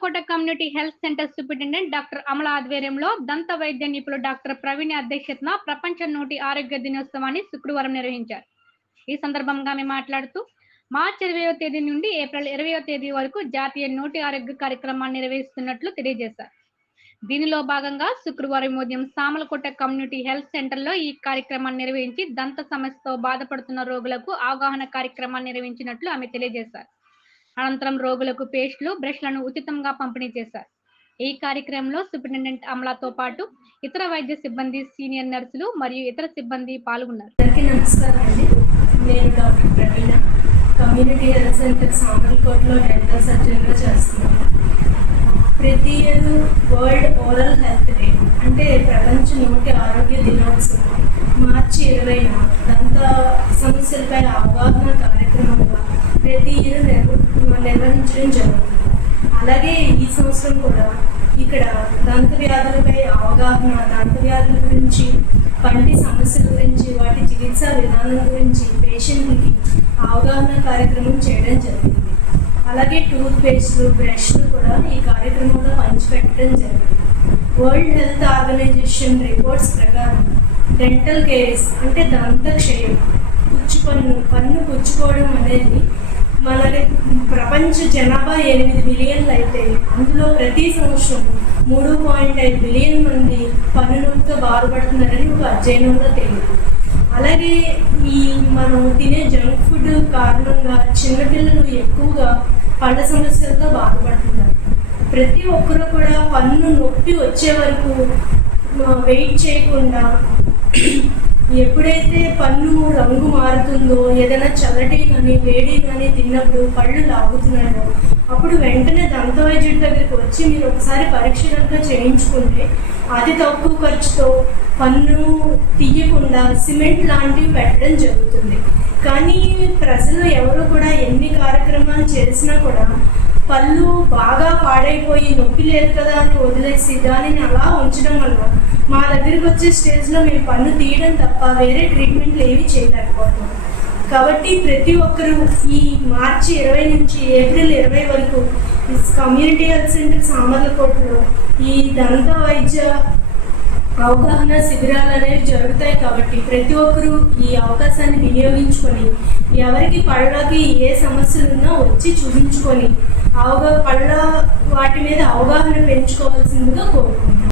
Samalkot community health centre superintendent doctor Amala ఆధ్వర్యంలో దంత వైద్య నిపుణులు డాక్టర్ ప్రవీణ్ అధ్యక్షతన ప్రపంచ నోటి ఆరోగ్య దినోత్సవాన్ని శుక్రవారం నిర్వహించారు. ఈ సందర్భంగా ఆమె మాట్లాడుతూ మార్చి 20వ తేదీ నుండి ఏప్రిల్ 20వ తేదీ వరకు జాతీయ నోటి ఆరోగ్య కార్యక్రమాన్ని నిర్వహిస్తున్నట్లు తెలియజేశారు. దీనిలో భాగంగా శుక్రవారం ఉదయం సామలకోట కమ్యూనిటీ హెల్త్ సెంటర్లో ఈ కార్యక్రమాన్ని నిర్వహించి దంత సమస్యతో బాధపడుతున్న రోగులకు అవగాహన కార్యక్రమాన్ని నిర్వహించినట్లు ఆమె తెలియజేశారు. అనంతరం రోగులకు పేస్టులు, బ్రష్లను ఉచితంగా పంపిణీ చేశారు. ఈ కార్యక్రమంలో సూపరింటెండెంట్ అమలాతో పాటు ఇతర వైద్య సిబ్బంది, సీనియర్ నర్సులు మరియు ఇతర సిబ్బంది పాల్గొన్నారు. నమస్కారం అండి. నేను డాక్టర్ ప్రవీణ, కమ్యూనిటీ హెల్త్ సెంటర్ సామర్లకోటలో డెంటల్ సర్జన్గా చేస్తున్నాను. ప్రతి year world oral health day అంటే ప్రపంచ నోటి ఆరోగ్య దినోత్సవం మార్చి 20న దంత సమస్యలపై అవగాహన కార్యక్రమంగా ప్రతి ఇయర్ నిర్వహించడం జరుగుతుంది. అలాగే ఈ సంవత్సరం కూడా ఇక్కడ దంత వ్యాధులపై అవగాహన, దంత వ్యాధుల గురించి, పంటి సమస్యల గురించి, వాటి చికిత్సా విధానం గురించి పేషెంట్లకి అవగాహన కార్యక్రమం చేయడం జరిగింది. అలాగే టూత్ పేస్ట్లు, బ్రష్లు కూడా ఈ కార్యక్రమంలో పంచిపెట్టడం జరిగింది. వరల్డ్ హెల్త్ ఆర్గనైజేషన్ రిపోర్ట్స్ ప్రకారం డెంటల్ కేరీస్ అంటే దంత క్షయం, పన్ను పుచ్చుకోవడం అనేది మన ప్రపంచ జనాభా 8 బిలియన్లు అయితే అందులో ప్రతి సంవత్సరం 3.5 బిలియన్ మంది పన్ను నొప్పితో బాధపడుతున్నారని ఒక అధ్యయనంలో తేలింది. అలాగే మనం తినే జంక్ ఫుడ్ కారణంగా చిన్నపిల్లలు ఎక్కువగా పళ్ళ సమస్యలతో బాధపడుతున్నారు. ప్రతి ఒక్కరు కూడా పన్ను నొప్పి వచ్చే వరకు వెయిట్ చేయకుండా ఎప్పుడైతే పన్ను రంగు మారుతుందో, ఏదైనా చల్లటి కానీ వేడి కానీ తిన్నప్పుడు పళ్ళు లాగుతున్నారో అప్పుడు వెంటనే దంత వైద్యుడి దగ్గరికి వచ్చి మీరు ఒకసారి పరీక్ష కనుక చేయించుకుంటే అతి తక్కువ ఖర్చుతో పన్ను తీయకుండా సిమెంట్ లాంటివి పెట్టడం జరుగుతుంది. కానీ ప్రజలు ఎవరు కూడా ఎన్ని కార్యక్రమాలు చేసినా కూడా పళ్ళు బాగా పాడైపోయి నొప్పి లేదు కదా అని వదిలేసి దానిని అలా ఉంచడం వల్ల మా దగ్గరికి వచ్చే స్టేజ్లో మేము పన్ను తీయడం తప్ప వేరే ట్రీట్మెంట్లు ఏమీ చేయలేకపోతున్నాం. కాబట్టి ప్రతి ఒక్కరూ ఈ మార్చి 20 నుంచి ఏప్రిల్ 20 వరకు కమ్యూనిటీ హెల్త్ సెంటర్ సామర్లకోటలో ఈ దంత వైద్య అవగాహన శిబిరాలు అనేవి జరుగుతాయి. కాబట్టి ప్రతి ఒక్కరూ ఈ అవకాశాన్ని వినియోగించుకొని ఎవరికి పళ్ళకి ఏ సమస్యలు ఉన్నా వచ్చి చూపించుకొని వాటి మీద అవగాహన పెంచుకోవాల్సిందిగా కోరుకుంటున్నాను.